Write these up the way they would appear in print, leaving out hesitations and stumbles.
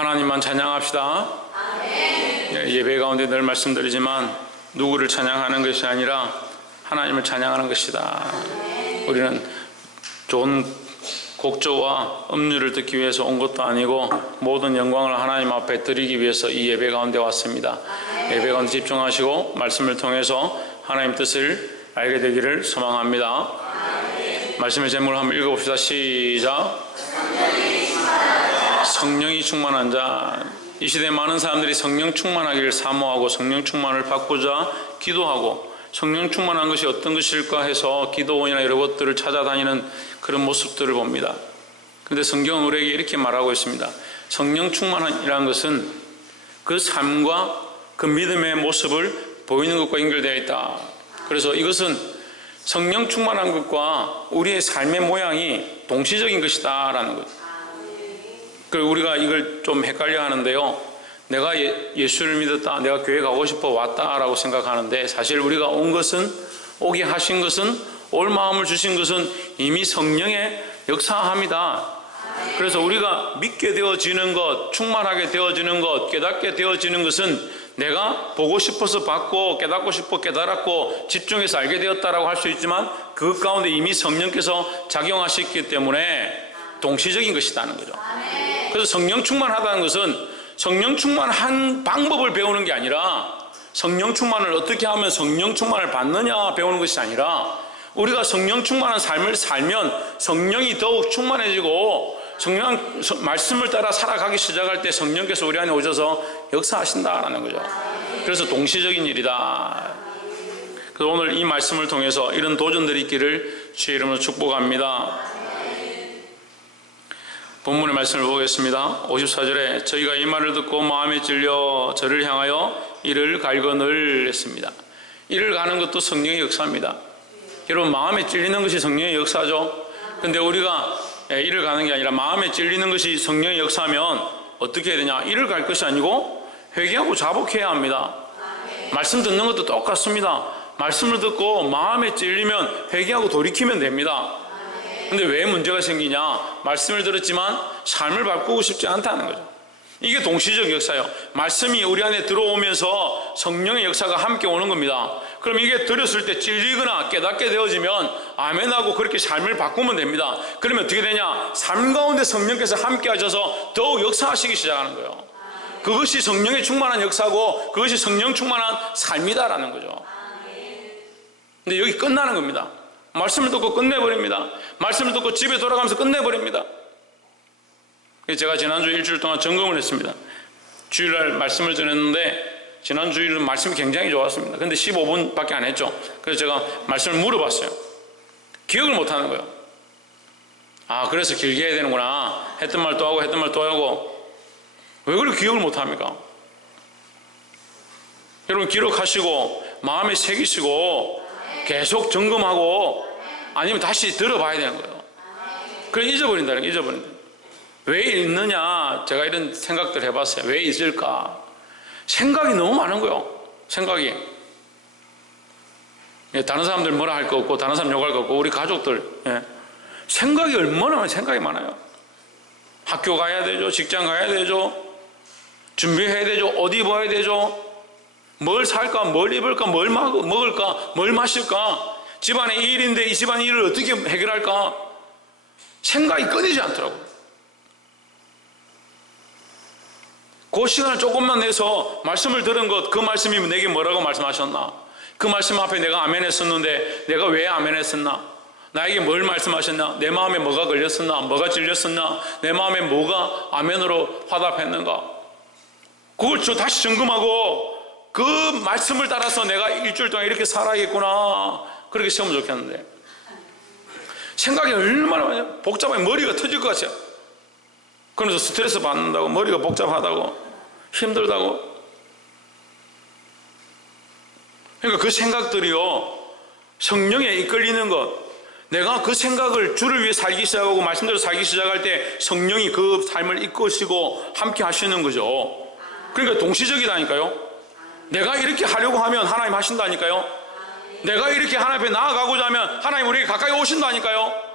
하나님만 찬양합시다. 예배 가운데 늘 말씀드리지만 누구를 찬양하는 것이 아니라 하나님을 찬양하는 것이다. 우리는 좋은 곡조와 음료를 듣기 위해서 온 것도 아니고 모든 영광을 하나님 앞에 드리기 위해서 이 예배 가운데 왔습니다. 예배 가운데 집중하시고 말씀을 통해서 하나님 뜻을 알게 되기를 소망합니다. 말씀의 제목을 한번 읽어봅시다. 시작. 성령이 충만한 자. 이 시대에 많은 사람들이 성령 충만하기를 사모하고 성령 충만을 받고자 기도하고 성령 충만한 것이 어떤 것일까 해서 기도원이나 여러 것들을 찾아다니는 그런 모습들을 봅니다. 그런데 성경은 우리에게 이렇게 말하고 있습니다. 성령 충만이라는 것은 그 삶과 그 믿음의 모습을 보이는 것과 연결되어 있다. 그래서 이것은 성령 충만한 것과 우리의 삶의 모양이 동시적인 것이다 라는 것. 우리가 이걸 좀 헷갈려 하는데요, 내가 예수를 믿었다, 내가 교회 가고 싶어 왔다라고 생각하는데, 사실 우리가 온 것은, 오게 하신 것은, 올 마음을 주신 것은 이미 성령의 역사함이다. 그래서 우리가 믿게 되어지는 것, 충만하게 되어지는 것, 깨닫게 되어지는 것은 내가 보고 싶어서 봤고 깨닫고 싶어 깨달았고 집중해서 알게 되었다라고 할 수 있지만, 그 가운데 이미 성령께서 작용하셨기 때문에 동시적인 것이라는 거죠. 그래서 성령 충만하다는 것은 성령 충만한 방법을 배우는 게 아니라, 성령 충만을 어떻게 하면 성령 충만을 받느냐 배우는 것이 아니라, 우리가 성령 충만한 삶을 살면 성령이 더욱 충만해지고 성령 말씀을 따라 살아가기 시작할 때 성령께서 우리 안에 오셔서 역사하신다라는 거죠. 그래서 동시적인 일이다. 그래서 오늘 이 말씀을 통해서 이런 도전들이 있기를 주의 이름으로 축복합니다. 본문의 말씀을 보겠습니다. 54절에 저희가 이 말을 듣고 마음에 찔려 저를 향하여 이를 갈거늘 했습니다. 이를 가는 것도 성령의 역사입니다. 여러분, 마음에 찔리는 것이 성령의 역사죠. 근데 우리가 이를 가는 게 아니라 마음에 찔리는 것이 성령의 역사면 어떻게 해야 되냐? 이를 갈 것이 아니고 회개하고 자복해야 합니다. 말씀 듣는 것도 똑같습니다. 말씀을 듣고 마음에 찔리면 회개하고 돌이키면 됩니다. 근데 왜 문제가 생기냐? 말씀을 들었지만 삶을 바꾸고 싶지 않다는 거죠. 이게 동시적 역사예요. 말씀이 우리 안에 들어오면서 성령의 역사가 함께 오는 겁니다. 그럼 이게 들었을 때 찔리거나 깨닫게 되어지면 아멘하고 그렇게 삶을 바꾸면 됩니다. 그러면 어떻게 되냐? 삶 가운데 성령께서 함께 하셔서 더욱 역사하시기 시작하는 거예요. 그것이 성령의 충만한 역사고 그것이 성령 충만한 삶이다라는 거죠. 근데 여기 끝나는 겁니다. 말씀을 듣고 끝내버립니다. 말씀을 듣고 집에 돌아가면서 끝내버립니다. 제가 지난주 일주일 동안 점검을 했습니다. 주일날 말씀을 전했는데 지난 주일은 말씀이 굉장히 좋았습니다. 근데 15분밖에 안 했죠. 그래서 제가 말씀을 물어봤어요. 기억을 못하는 거예요. 아, 그래서 길게 해야 되는구나. 했던 말 또 하고 했던 말 또 하고. 왜 그렇게 기억을 못합니까? 여러분, 기록하시고 마음에 새기시고 계속 점검하고 아니면 다시 들어봐야 되는 거예요. 그래, 잊어버린다는 거예요. 잊어버린다. 왜 있느냐? 제가 이런 생각들 해봤어요. 왜 있을까? 생각이 너무 많은 거예요. 생각이. 다른 사람들 뭐라 할 거 없고 다른 사람 욕할 거 없고 우리 가족들 생각이 얼마나 생각이 많아요. 학교 가야 되죠. 직장 가야 되죠. 준비해야 되죠. 어디 입어야 되죠. 뭘 살까? 뭘 입을까? 뭘 먹을까? 뭘 마실까? 집안에 이 일인데 이 집안 일을 어떻게 해결할까? 생각이 끊이지 않더라고요. 그 시간을 조금만 내서 말씀을 들은 것, 그 말씀이 내게 뭐라고 말씀하셨나? 그 말씀 앞에 내가 아멘 했었는데 내가 왜 아멘 했었나? 나에게 뭘 말씀하셨나? 내 마음에 뭐가 걸렸었나? 뭐가 찔렸었나? 내 마음에 뭐가 아멘으로 화답했는가? 그걸 다시 점검하고 그 말씀을 따라서 내가 일주일 동안 이렇게 살아야겠구나, 그렇게 세우면 좋겠는데 생각이 얼마나 많아요. 복잡하게 머리가 터질 것 같아요. 그래서 스트레스 받는다고, 머리가 복잡하다고, 힘들다고. 그러니까 그 생각들이요, 성령에 이끌리는 것, 내가 그 생각을 주를 위해 살기 시작하고 말씀대로 살기 시작할 때 성령이 그 삶을 이끄시고 함께 하시는 거죠. 그러니까 동시적이라니까요. 내가 이렇게 하려고 하면 하나님 하신다니까요. 내가 이렇게 하나님 앞에 나아가고자 하면 하나님 우리에게 가까이 오신다니까요.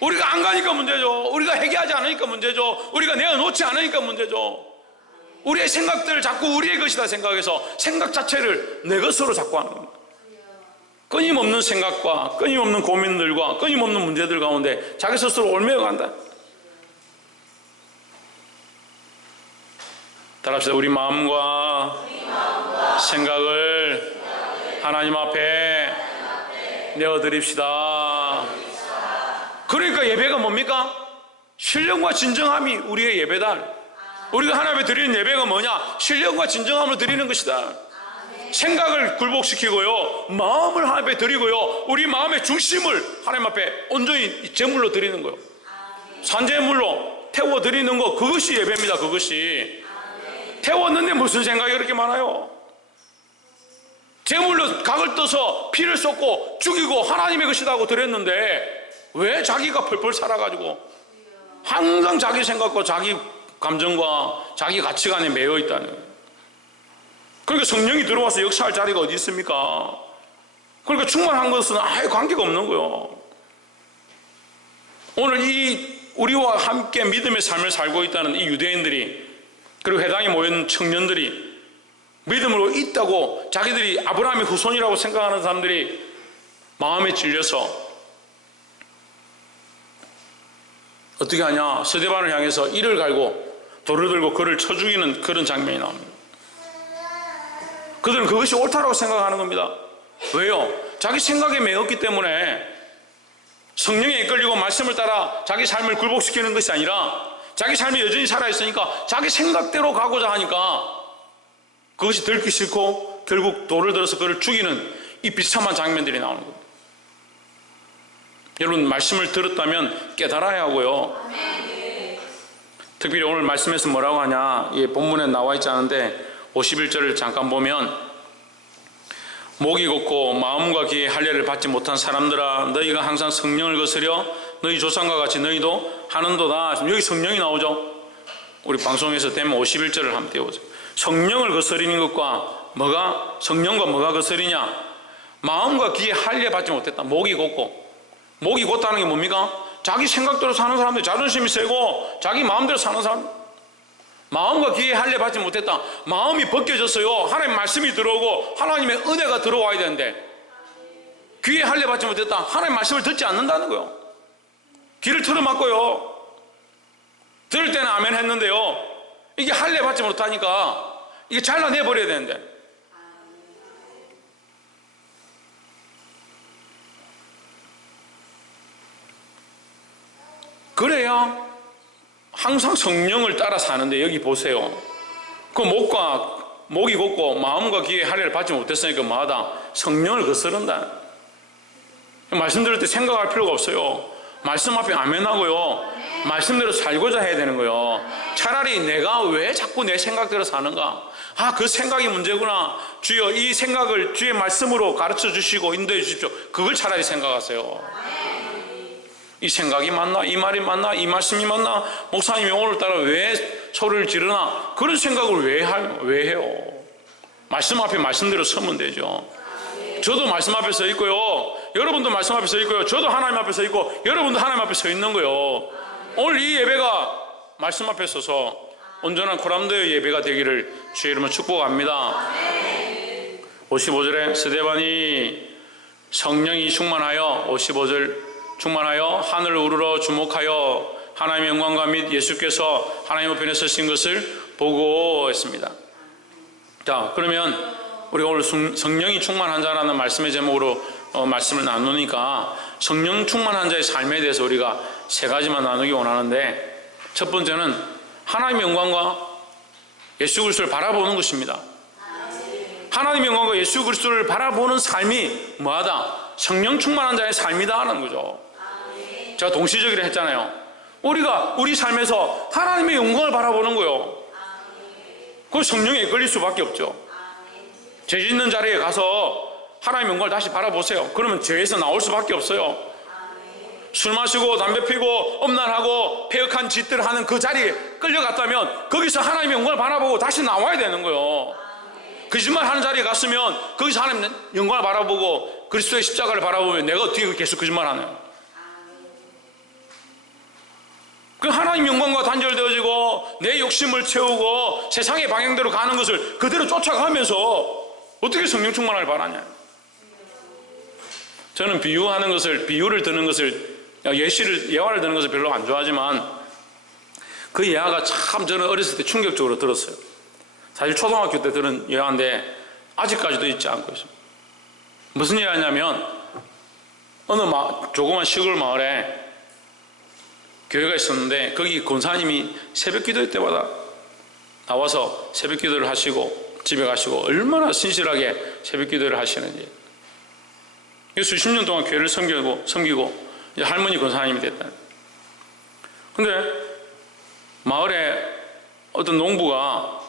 우리가 안 가니까 문제죠. 우리가 회개하지 않으니까 문제죠. 우리가 내어놓지 않으니까 문제죠. 우리의 생각들을 자꾸 우리의 것이다 생각해서 생각 자체를 내 것으로 자꾸 하는 겁니다. 끊임없는 생각과 끊임없는 고민들과 끊임없는 문제들 가운데 자기 스스로 얽매여 간다. 따라합시다. 우리 마음과 생각을 하나님 앞에 내어드립시다. 그러니까 예배가 뭡니까? 신령과 진정함이 우리의 예배다. 우리가 하나님 앞에 드리는 예배가 뭐냐? 신령과 진정함을 드리는 것이다. 생각을 굴복시키고요, 마음을 하나님 앞에 드리고요, 우리 마음의 중심을 하나님 앞에 온전히 제물로 드리는 거예요. 산제물로 태워 드리는 거, 그것이 예배입니다. 그것이. 태웠는데 무슨 생각이 그렇게 많아요? 제물로 각을 떠서 피를 쏟고 죽이고 하나님의 것이다 하고 드렸는데 왜 자기가 펄펄 살아가지고 항상 자기 생각과 자기 감정과 자기 가치관에 매여 있다는 거예요. 그러니까 성령이 들어와서 역사할 자리가 어디 있습니까? 그러니까 충만한 것은 아예 관계가 없는 거예요. 오늘 이 우리와 함께 믿음의 삶을 살고 있다는 이 유대인들이, 그리고 회당에 모여있는 청년들이, 믿음으로 있다고 자기들이 아브라함의 후손이라고 생각하는 사람들이 마음에 찔려서 어떻게 하냐? 스데반을 향해서 이를 갈고 돌을 들고 그를 쳐 죽이는 그런 장면이 나옵니다. 그들은 그것이 옳다라고 생각하는 겁니다. 왜요? 자기 생각에 매였기 때문에. 성령에 이끌리고 말씀을 따라 자기 삶을 굴복시키는 것이 아니라 자기 삶이 여전히 살아있으니까 자기 생각대로 가고자 하니까 그것이 들기 싫고 결국 돌을 들어서 그를 죽이는 이 비참한 장면들이 나오는 겁니다. 여러분, 말씀을 들었다면 깨달아야 하고요. 특별히 오늘 말씀에서 뭐라고 하냐, 이 본문에 나와 있지 않은데 51절을 잠깐 보면, 목이 곧고 마음과 귀에 할례를 받지 못한 사람들아, 너희가 항상 성령을 거스려 너희 조상과 같이 너희도 하는도다. 여기 성령이 나오죠. 우리 방송에서 되면 51절을 한번 띄워보세요. 성령을 거스리는 것과 성령과 뭐가 거스리냐? 마음과 귀에 할례 받지 못했다. 목이 곧고. 목이 곧다는 게 뭡니까? 자기 생각대로 사는 사람들, 자존심이 세고 자기 마음대로 사는 사람. 마음과 귀에 할례 받지 못했다. 마음이 벗겨졌어요. 하나님 말씀이 들어오고 하나님의 은혜가 들어와야 되는데 귀에 할례 받지 못했다. 하나님 말씀을 듣지 않는다는 거예요. 귀를 틀어막고요. 들을 때는 아멘 했는데요, 이게 할례 받지 못하니까 이게 잘라내버려야 되는데, 그래야 항상 성령을 따라 사는데, 여기 보세요. 그 목이 곧고 마음과 귀에 할례를 받지 못했으니까 뭐하다? 성령을 거스른다. 말씀 들을 때 생각할 필요가 없어요. 말씀 앞에 아멘하고요, 말씀대로 살고자 해야 되는 거예요. 차라리 내가 왜 자꾸 내 생각대로 사는가? 그 생각이 문제구나. 주여, 이 생각을 주의 말씀으로 가르쳐 주시고 인도해 주십시오. 그걸 차라리 생각하세요. 이 생각이 맞나? 이 말이 맞나? 이 말씀이 맞나? 목사님이 오늘따라 왜 소리를 지르나? 그런 생각을 왜 해요? 말씀 앞에 말씀대로 서면 되죠. 저도 말씀 앞에 서 있고요, 여러분도 말씀 앞에 서 있고요, 저도 하나님 앞에 서 있고 여러분도 하나님 앞에 서 있는 거예요. 오늘 이 예배가 말씀 앞에 서서 온전한 고람도의 예배가 되기를 주의 이름으로 축복합니다. 55절에 스데반이 성령이 충만하여, 55절 충만하여 하늘을 우러러 주목하여 하나님의 영광과 및 예수께서 하나님 우편에 서신 것을 보고 했습니다. 자, 그러면 우리가 오늘 성령이 충만한 자라는 말씀의 제목으로 말씀을 나누니까 성령 충만한 자의 삶에 대해서 우리가 세 가지만 나누기 원하는데, 첫 번째는 하나님의 영광과 예수 그리스도를 바라보는 것입니다. 하나님의 영광과 예수 그리스도를 바라보는 삶이 뭐하다? 성령 충만한 자의 삶이다 하는 거죠. 제가 동시적으로 했잖아요. 우리 삶에서 하나님의 영광을 바라보는 거예요. 그 성령에 이끌릴 수밖에 없죠. 죄 짓는 자리에 가서 하나님의 영광을 다시 바라보세요. 그러면 죄에서 나올 수밖에 없어요. 술 마시고 담배 피고 음란하고 폐역한 짓들을 하는 그 자리에 끌려갔다면 거기서 하나님의 영광을 바라보고 다시 나와야 되는 거예요. 거짓말하는 자리에 갔으면 거기서 하나님의 영광을 바라보고 그리스도의 십자가를 바라보면 내가 어떻게 계속 거짓말하나요? 그 하나님 영광과 단절되어지고 내 욕심을 채우고 세상의 방향대로 가는 것을 그대로 쫓아가면서 어떻게 성령 충만을 바라냐. 저는 비유를 드는 것을, 예화를 드는 것을 별로 안 좋아하지만 그 예화가 참 저는 어렸을 때 충격적으로 들었어요. 사실 초등학교 때 들은 예화인데 아직까지도 잊지 않고 있습니다. 무슨 예화냐면 어느 조그만 시골 마을에 교회가 있었는데 거기 권사님이 새벽 기도회 때마다 나와서 새벽 기도를 하시고 집에 가시고 얼마나 신실하게 새벽 기도를 하시는지. 수십 년 동안 교회를 섬기고 이제 할머니 권사님이 됐다. 근데 마을에 어떤 농부가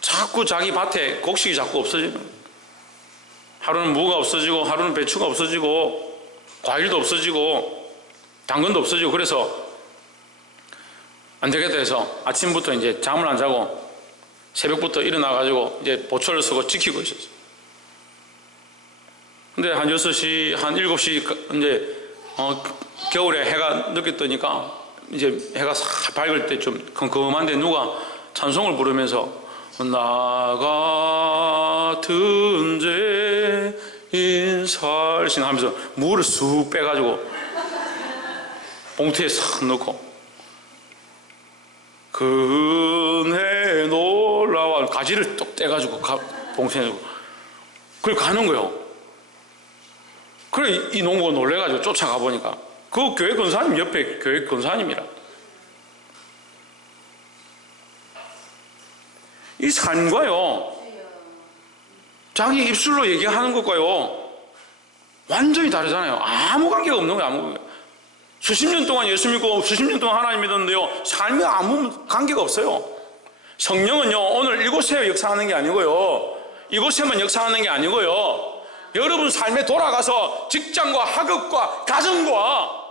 자꾸 자기 밭에 곡식이 자꾸 없어지는 거예요. 하루는 무가 없어지고 하루는 배추가 없어지고 과일도 없어지고 당근도 없어지고 그래서 안 되겠다 해서 아침부터 이제 잠을 안 자고 새벽부터 일어나가지고 이제 보초를 쓰고 지키고 있었어요. 근데 한 6시, 한 7시 이제 겨울에 해가 늦게 뜨니까 이제 해가 싹 밝을 때 좀 컴컴한데 누가 찬송을 부르면서 나 같은 죄인 살신 하면서 물을 쑥 빼가지고 봉투에 싹 넣고 근해 놀라와 가지를 똑 떼가지고 봉투에 넣고 그걸 가는 거예요. 그래 이 농부가 놀래가지고 쫓아가 보니까 그 교회 권사님 옆에 교회 권사님이라. 이 삶과요 자기 입술로 얘기하는 것과요 완전히 다르잖아요. 아무 관계가 없는 거예요. 아무 관계. 수십 년 동안 예수 믿고 수십 년 동안 하나님 믿었는데요 삶에 아무 관계가 없어요. 성령은요 오늘 이곳에 역사하는 게 아니고요 이곳에만 역사하는 게 아니고요 여러분 삶에 돌아가서 직장과 학업과 가정과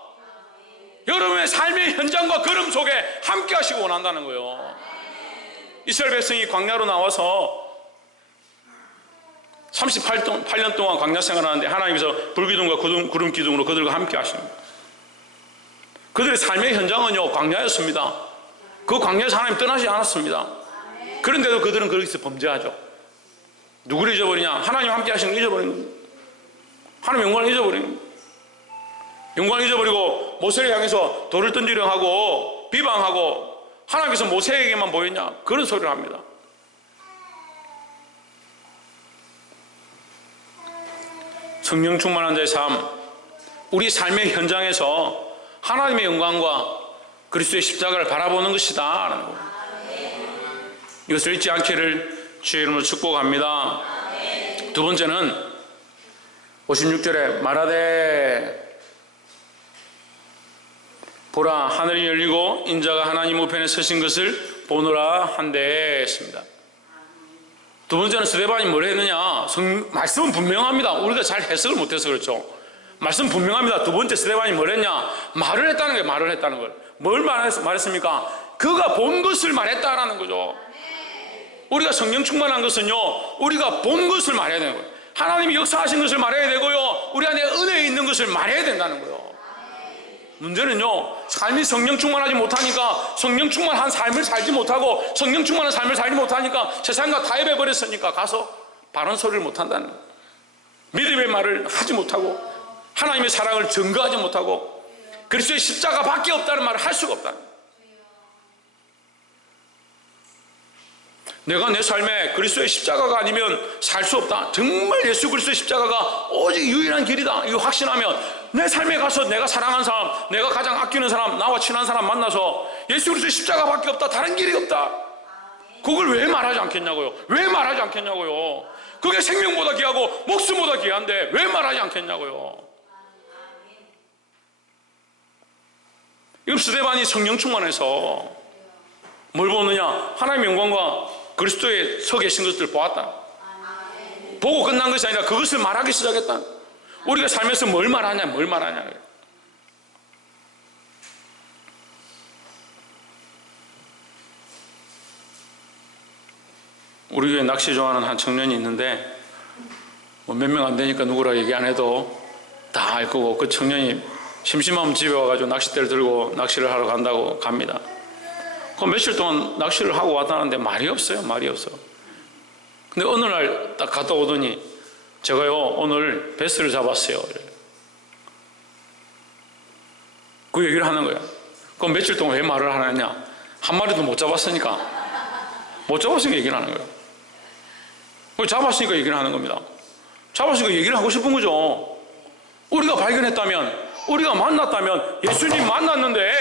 여러분의 삶의 현장과 걸음 속에 함께 하시고 원한다는 거예요. 이스라엘 백성이 광야로 나와서 38년 동안 광야 생활하는데 하나님께서 불기둥과 구름 기둥으로 그들과 함께 하십니다. 그들의 삶의 현장은요 광야였습니다. 그 광야에서 하나님 떠나지 않았습니다. 그런데도 그들은 거기서 범죄하죠. 누구를 잊어버리냐? 하나님 함께 하시는 걸 잊어버리는 거예요. 하나님 영광을 잊어버리는 거예요. 영광을 잊어버리고 모세를 향해서 돌을 던지려 하고 비방하고 하나님께서 모세에게만 보였냐? 그런 소리를 합니다. 성령 충만한 자의 삶, 우리 삶의 현장에서 하나님의 영광과 그리스도의 십자가를 바라보는 것이다 라는 거예요. 이것을 잊지 않기를 주의 이름으로 축복합니다. 두 번째는 56절에 말하되 보라 하늘이 열리고 인자가 하나님 우편에 서신 것을 보노라 한데 했습니다. 두 번째는 스데반이 뭘 했느냐? 말씀은 분명합니다. 우리가 잘 해석을 못해서 그렇죠. 말씀 분명합니다. 두 번째 스데반이 뭘 했냐? 말을 했다는 거예요. 말을 했다는 걸. 뭘 말했습니까? 그가 본 것을 말했다라는 거죠. 우리가 성령 충만한 것은요 우리가 본 것을 말해야 되는 거예요. 하나님이 역사하신 것을 말해야 되고요 우리 안에 은혜에 있는 것을 말해야 된다는 거예요. 문제는요 삶이 성령 충만하지 못하니까 성령 충만한 삶을 살지 못하고 성령 충만한 삶을 살지 못하니까 세상과 타협해 버렸으니까 가서 바른 소리를 못한다는 거예요. 믿음의 말을 하지 못하고 하나님의 사랑을 증거하지 못하고 그리스도의 십자가밖에 없다는 말을 할 수가 없다는 거예요. 내가 내 삶에 그리스도의 십자가가 아니면 살 수 없다. 정말 예수 그리스도의 십자가가 오직 유일한 길이다. 이거 확신하면 내 삶에 가서 내가 사랑하는 사람, 내가 가장 아끼는 사람, 나와 친한 사람 만나서 예수 그리스도의 십자가밖에 없다. 다른 길이 없다. 그걸 왜 말하지 않겠냐고요. 왜 말하지 않겠냐고요. 그게 생명보다 귀하고 목숨보다 귀한데 왜 말하지 않겠냐고요. 이건 스데반이 성령 충만해서 뭘 보느냐? 하나님의 영광과 그리스도의 서 계신 것들을 보았다. 보고 끝난 것이 아니라 그것을 말하기 시작했다. 우리가 삶에서 뭘 말하냐? 우리 교회 낚시 좋아하는 한 청년이 있는데 몇 명 안 되니까 누구라 얘기 안 해도 다 알 거고 그 청년이 심심하면 집에 와가지고 낚싯대를 들고 낚시를 하러 간다고 갑니다. 그 며칠 동안 낚시를 하고 왔다는데 말이 없어요. 말이 없어. 근데 어느 날 딱 갔다 오더니 제가요 오늘 베스를 잡았어요. 그 얘기를 하는 거야. 그럼 며칠 동안 왜 말을 안 하냐? 한 마리도 못 잡았으니까. 못 잡았으니까 얘기를 하는 거예요. 잡았으니까 얘기를 하는 겁니다. 잡았으니까 얘기를 하고 싶은 거죠. 우리가 발견했다면, 우리가 만났다면, 예수님 만났는데,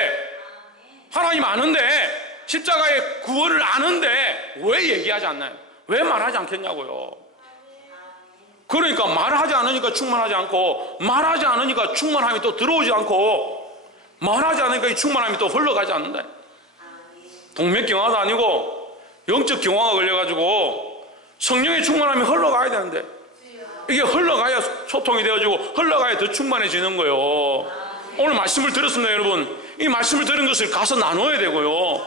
하나님 아는데, 십자가의 구원을 아는데, 왜 얘기하지 않나요? 왜 말하지 않겠냐고요. 그러니까 말하지 않으니까 충만하지 않고, 말하지 않으니까 충만함이 또 들어오지 않고, 말하지 않으니까 이 충만함이 또 흘러가지 않는다. 동맥경화도 아니고 영적 경화가 걸려가지고 성령의 충만함이 흘러가야 되는데, 이게 흘러가야 소통이 되어지고 흘러가야 더 충만해지는 거예요. 오늘 말씀을 들었습니다, 여러분. 이 말씀을 들은 것을 가서 나눠야 되고요.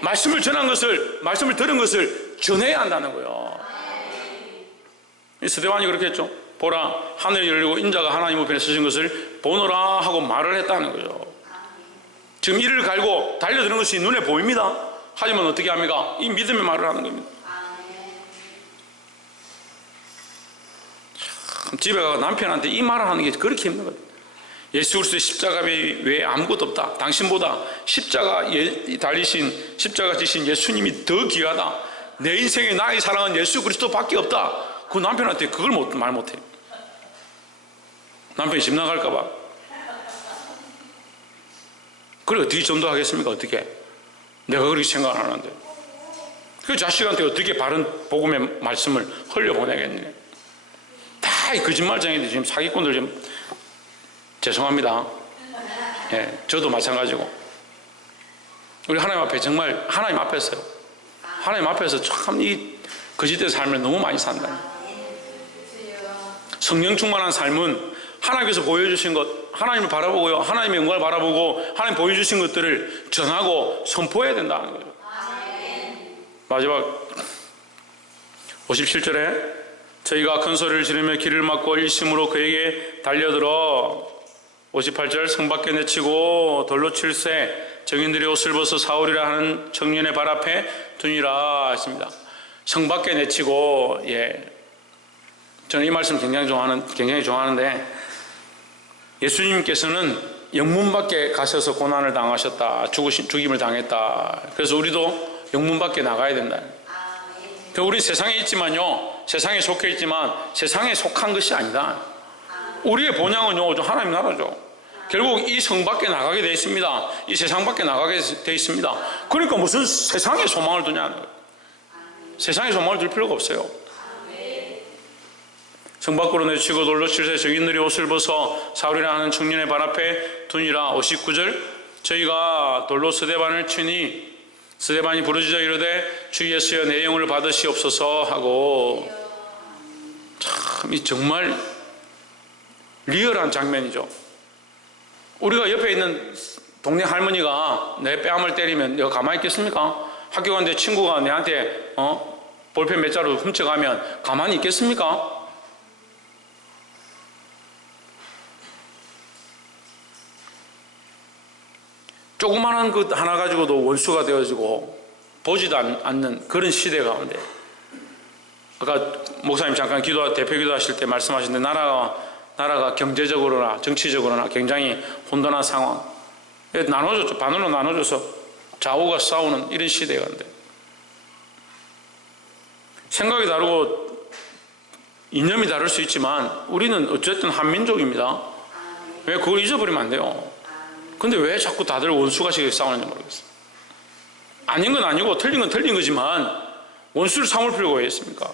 말씀을 들은 것을 전해야 한다는 거예요. 이 스데반이 그렇게 했죠. 보라, 하늘이 열리고 인자가 하나님 우편에 서신 것을 보노라 하고 말을 했다는 거예요. 지금 이를 갈고 달려드는 것이 눈에 보입니다. 하지만 어떻게 합니까? 이 믿음의 말을 하는 겁니다. 참, 집에 가서 남편한테 이 말을 하는 게 그렇게 힘든 거예요. 예수 그리스도의 십자가 외에 아무것도 없다. 당신보다 십자가 달리신, 십자가 지신 예수님이 더 귀하다. 내 인생에 나의 사랑은 예수 그리스도밖에 없다. 그 남편한테 그걸 말 못해. 남편이 집 나갈까봐. 그래 어떻게 전도하겠습니까? 어떻게? 내가 그렇게 생각 안 하는데. 그 자식한테 어떻게 바른 복음의 말씀을 흘려보내겠느냐. 다 이 거짓말쟁이들 지금 사기꾼들 좀 죄송합니다. 예, 저도 마찬가지고. 우리 하나님 앞에 정말 하나님 앞에서요. 하나님 앞에서 참 이 거짓된 삶을 너무 많이 산다. 성령 충만한 삶은 하나님께서 보여주신 것, 하나님을 바라보고요, 하나님의 영광을 바라보고 하나님 보여주신 것들을 전하고 선포해야 된다는 거예요. 마지막 57절에 저희가 큰 소리를 지르며 길을 막고 일심으로 그에게 달려들어 58절 성 밖에 내치고 돌로 칠세 정인들이 옷을 벗어 사울이라 하는 청년의 발 앞에 두니라 했습니다. 성 밖에 내치고, 저는 이 말씀 굉장히 좋아하는데 예수님께서는 영문 밖에 가셔서 고난을 당하셨다. 죽임을 당했다. 그래서 우리도 영문 밖에 나가야 된다. 우리 세상에 있지만요, 세상에 속해 있지만 세상에 속한 것이 아니다. 우리의 본향은요, 하나님 나라죠. 결국 이 성 밖에 나가게 되어 있습니다. 이 세상 밖에 나가게 되어 있습니다. 그러니까 무슨 세상에 소망을 두냐는 거예요. 세상에 소망을 둘 필요가 없어요. 성 밖으로 내치고 돌로 칠세 정인들이 옷을 벗어 사울이라 하는 청년의 발 앞에 두니라. 59절 저희가 돌로 스데반을 치니 스데반이 부르짖어 이르되 주 예수여 내 영을 받으시옵소서 하고. 참 이 정말 리얼한 장면이죠. 우리가 옆에 있는 동네 할머니가 내 뺨을 때리면 내가 가만히 있겠습니까? 학교 갔는데 친구가 내한테 볼펜 몇 자루 훔쳐가면 가만히 있겠습니까? 조그마한 것 하나 가지고도 원수가 되어지고 보지도 않는 그런 시대 가운데, 아까 목사님 잠깐 대표 기도하실 때 말씀하셨는데 나라가 경제적으로나 정치적으로나 굉장히 혼돈한 상황, 나눠졌죠. 반으로 나눠져서 좌우가 싸우는 이런 시대 가운데 생각이 다르고 이념이 다를 수 있지만 우리는 어쨌든 한민족입니다. 왜 그걸 잊어버리면 안 돼요. 근데 왜 자꾸 다들 원수가식에 싸우는지 모르겠어요. 아닌 건 아니고 틀린 건 틀린 거지만 원수를 삼을 필요가 왜 있습니까?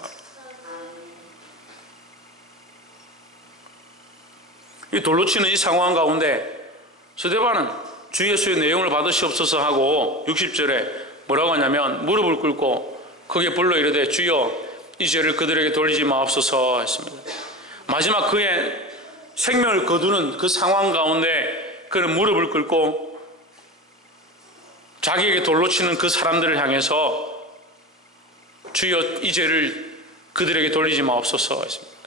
이 돌로 치는 이 상황 가운데 스데반은 주 예수의 내용을 받으시옵소서 하고 60절에 뭐라고 하냐면 무릎을 꿇고 크게 불러 이르되 주여 이 죄를 그들에게 돌리지 마옵소서 했습니다. 마지막 그의 생명을 거두는 그 상황 가운데 그는 무릎을 꿇고 자기에게 돌로 치는 그 사람들을 향해서 주여 이 죄를 그들에게 돌리지 마옵소서 했습니다.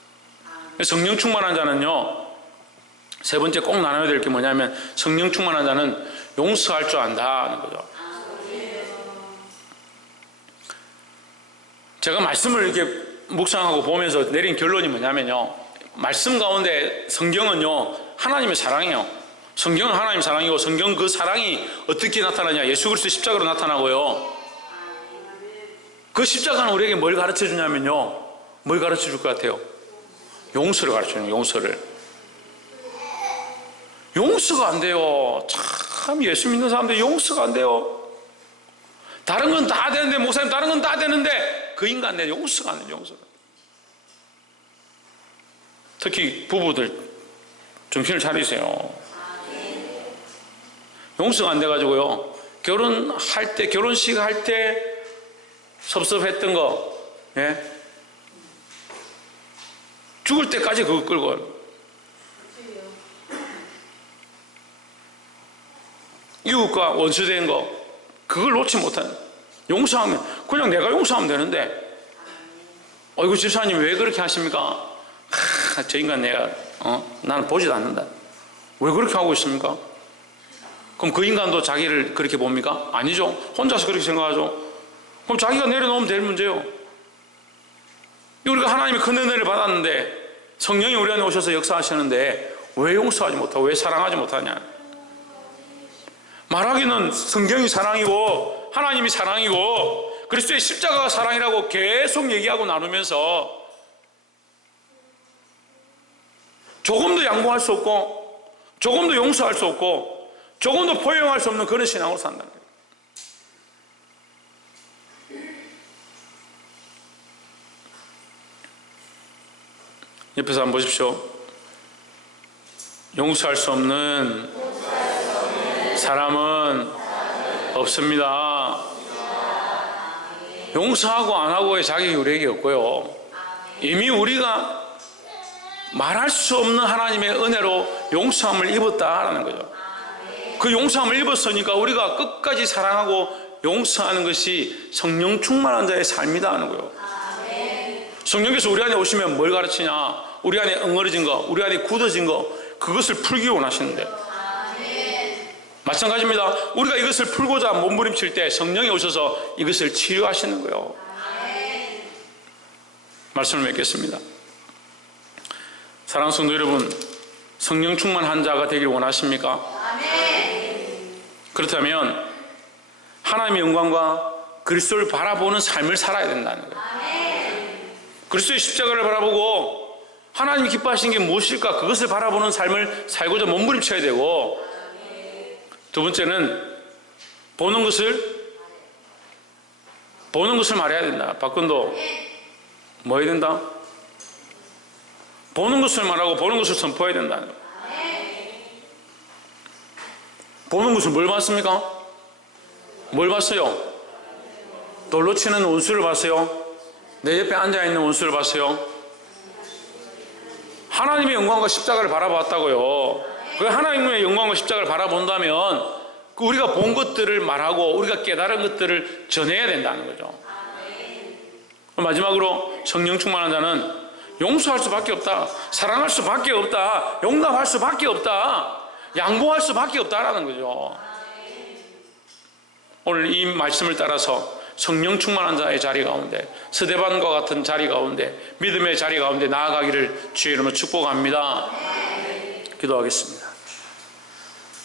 성령 충만한 자는요, 세 번째 꼭 나눠야 될 게 뭐냐면 성령 충만한 자는 용서할 줄 안다는 거죠. 제가 말씀을 이렇게 묵상하고 보면서 내린 결론이 뭐냐면요, 말씀 가운데 성경은요 하나님의 사랑이에요. 성경은 하나님의 사랑이고, 성경 그 사랑이 어떻게 나타나냐, 예수 그리스도의 십자가로 나타나고요. 그 십자가는 우리에게 뭘 가르쳐 주냐면요, 뭘 가르쳐 줄 것 같아요? 용서를 가르쳐 주는, 용서를. 용서가 안 돼요. 참 예수 믿는 사람들 용서가 안 돼요. 다른 건 다 되는데, 목사님 다른 건 다 되는데 그 인간들 용서가 안 돼요. 용서가. 특히 부부들 정신을 차리세요. 용서가 안 돼가지고요, 결혼할 때, 결혼식 할 때 섭섭했던 거, 예? 죽을 때까지 그거 끌고, 이웃과 원수된 거, 그걸 놓지 못하는, 용서하면, 그냥 내가 용서하면 되는데, 이거 집사님 왜 그렇게 하십니까? 저 인간 내가, 나는 보지도 않는다. 왜 그렇게 하고 있습니까? 그럼 그 인간도 자기를 그렇게 봅니까? 아니죠. 혼자서 그렇게 생각하죠. 그럼 자기가 내려놓으면 될 문제요. 우리가 하나님의 큰 은혜를 받았는데, 성령이 우리 안에 오셔서 역사하시는데 왜 용서하지 못하고 왜 사랑하지 못하냐. 말하기는 성경이 사랑이고 하나님이 사랑이고 그리스도의 십자가가 사랑이라고 계속 얘기하고 나누면서 조금도 양보할 수 없고 조금도 용서할 수 없고 조금도 포용할 수 없는 그런 신앙으로 산다는 거예요. 옆에서 한번 보십시오. 용서할 수 없는 사람은 없습니다. 용서하고 안 하고의 자격이 우리에게 없고요, 이미 우리가 말할 수 없는 하나님의 은혜로 용서함을 입었다라는 거죠. 그 용서함을 입었으니까 우리가 끝까지 사랑하고 용서하는 것이 성령 충만한 자의 삶이다 하는 거예요. 성령께서 우리 안에 오시면 뭘 가르치냐, 우리 안에 엉거려진 거, 우리 안에 굳어진 거, 그것을 풀기 원하시는데, 마찬가지입니다. 우리가 이것을 풀고자 몸부림칠 때 성령이 오셔서 이것을 치유하시는 거예요. 말씀을 맺겠습니다. 사랑하는 성도 여러분, 성령 충만한 자가 되길 원하십니까? 그렇다면 하나님의 영광과 그리스도를 바라보는 삶을 살아야 된다는 거예요. 그리스도의 십자가를 바라보고 하나님이 기뻐하시는 게 무엇일까, 그것을 바라보는 삶을 살고자 몸부림쳐야 되고, 두 번째는 보는 것을 말해야 된다. 박근도 뭐 해야 된다? 보는 것을 말하고 보는 것을 선포해야 된다는 거예요. 보는 것을 뭘 봤습니까? 뭘 봤어요? 돌로 치는 원수를 봤어요? 내 옆에 앉아있는 원수를 봤어요? 하나님의 영광과 십자가를 바라봤다고요. 그 하나님의 영광과 십자가를 바라본다면 우리가 본 것들을 말하고 우리가 깨달은 것들을 전해야 된다는 거죠. 마지막으로 성령 충만한 자는 용서할 수밖에 없다, 사랑할 수밖에 없다, 용납할 수밖에 없다, 양보할 수밖에 없다라는 거죠. 오늘 이 말씀을 따라서 성령 충만한 자의 자리 가운데, 스데반과 같은 자리 가운데, 믿음의 자리 가운데 나아가기를 주의 이름으로 축복합니다. 기도하겠습니다.